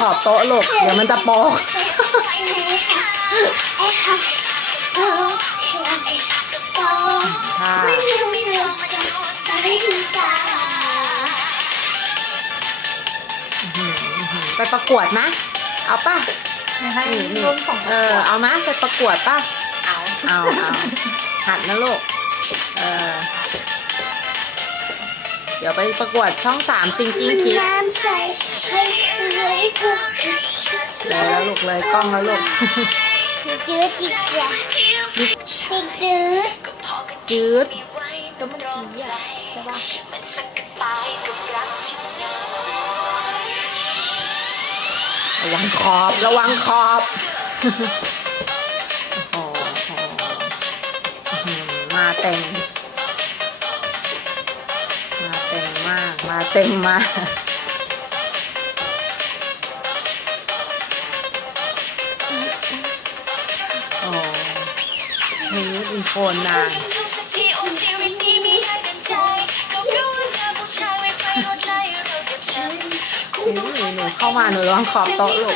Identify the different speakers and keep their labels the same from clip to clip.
Speaker 1: ขอบโต๊ะลูกเดี๋ยวมันจะโปก
Speaker 2: ไปไหนคะไอ้ค่ะโอ้โอ้
Speaker 1: ค่ะ
Speaker 2: ไม่รู้เรื่องไม่รู้ตา
Speaker 1: ไปประกวดนะเอาป่ะ
Speaker 3: ให้
Speaker 1: นี่นี่
Speaker 3: ร่วมส่ง
Speaker 1: เออเอามะไปประกวดป่ะ
Speaker 3: เอา
Speaker 1: เอา เอาหัดนะลูก เออ เดี๋ยวไปประกวดช่องสามจริงจริงคิด
Speaker 2: น้ำใจให้เลยก็
Speaker 1: แล้วลูกเลยกล้องแล้วลูก
Speaker 2: จืดจิกจ้ะจืดจืด
Speaker 1: จืด
Speaker 3: ก็เมื่อกี้อะใช่ป่ะ
Speaker 1: ระวังขอบระวังขอบโอ้โหอื้อหือมาเต็ม เต็มมากโอ้เพลงนี้อินโฟนนานหนูหนูเข้ามาหนูระวังขอบโต๊ะลูก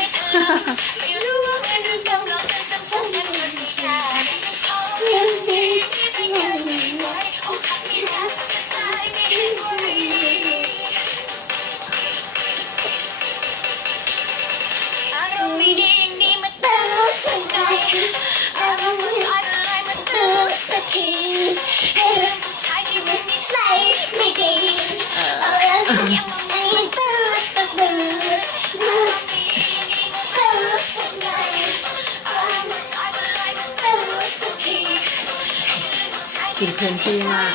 Speaker 2: กิน
Speaker 1: พื้นที่มาก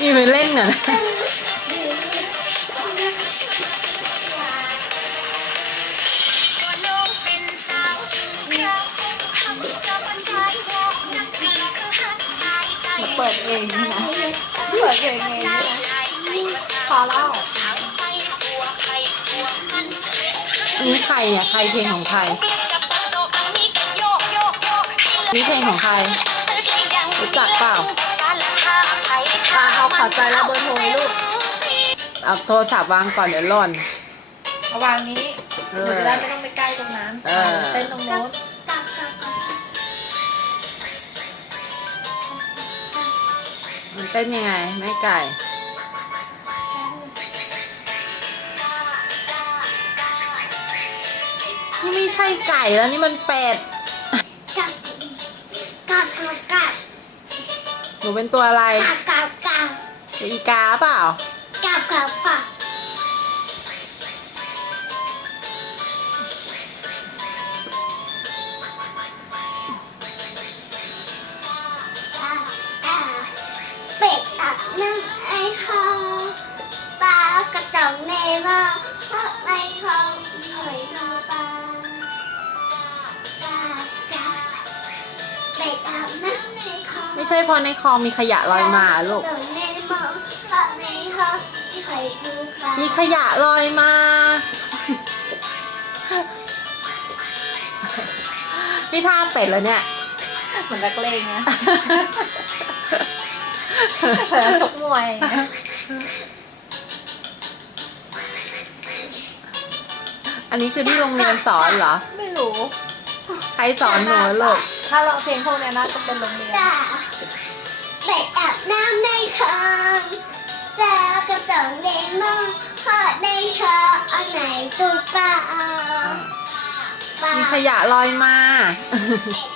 Speaker 1: มีไปเล่นเหรอนะ
Speaker 3: เปิดเองนะเปิดเองเองพอเล่า
Speaker 1: นี่ใครอะ ใครเพลงของใครนี่เพลงของใคร รู้จักเปล่า
Speaker 3: ตาเขาขอใจแล้วเบอร์โทรลูก
Speaker 1: เอาโทรศัพท์วางก่อนเดี๋ยวหล่น
Speaker 3: เอาวางนี้
Speaker 1: เอ
Speaker 3: หนู
Speaker 1: อ
Speaker 3: จะได้ไม่ต้องไปใกล้ตรงนั้น
Speaker 1: เออ
Speaker 3: เต้นตรงโน้น
Speaker 2: กับกับกับ
Speaker 1: มันเต้นยังไงแม่ไก่ นี่ไม่ใช่ไก่แล้วนี่มันเป็ด หนูเป็นตัวอะไร
Speaker 2: กับกับกับ
Speaker 1: อีกาเปล่า
Speaker 2: กับกับกับเป็ดตับน้ำไอ้คอ
Speaker 1: ไม่ใช่เพราะในคลองมีขยะลอยมาลูก มีขยะลอยมา นี่ท่าเป็ดแล้วเนี่ย
Speaker 3: เหมือนนักเลงนะเหมือนชกมวยอย่างเงี้ย
Speaker 1: อันนี้คือที่โรงเรียนสอนเหรอ
Speaker 3: ไม่รู้
Speaker 1: ใครสอนหนูลูก
Speaker 3: ถ้าเราเพลงพวกเนี้ยน่าจะเป็นโรงเรียน
Speaker 2: เป็ดอาบน้ำในคลองจากระจ่องในหม้อทอดในคออันไหนตุ๊กปลาปลา
Speaker 1: มีขยะลอยมา
Speaker 2: เป็ด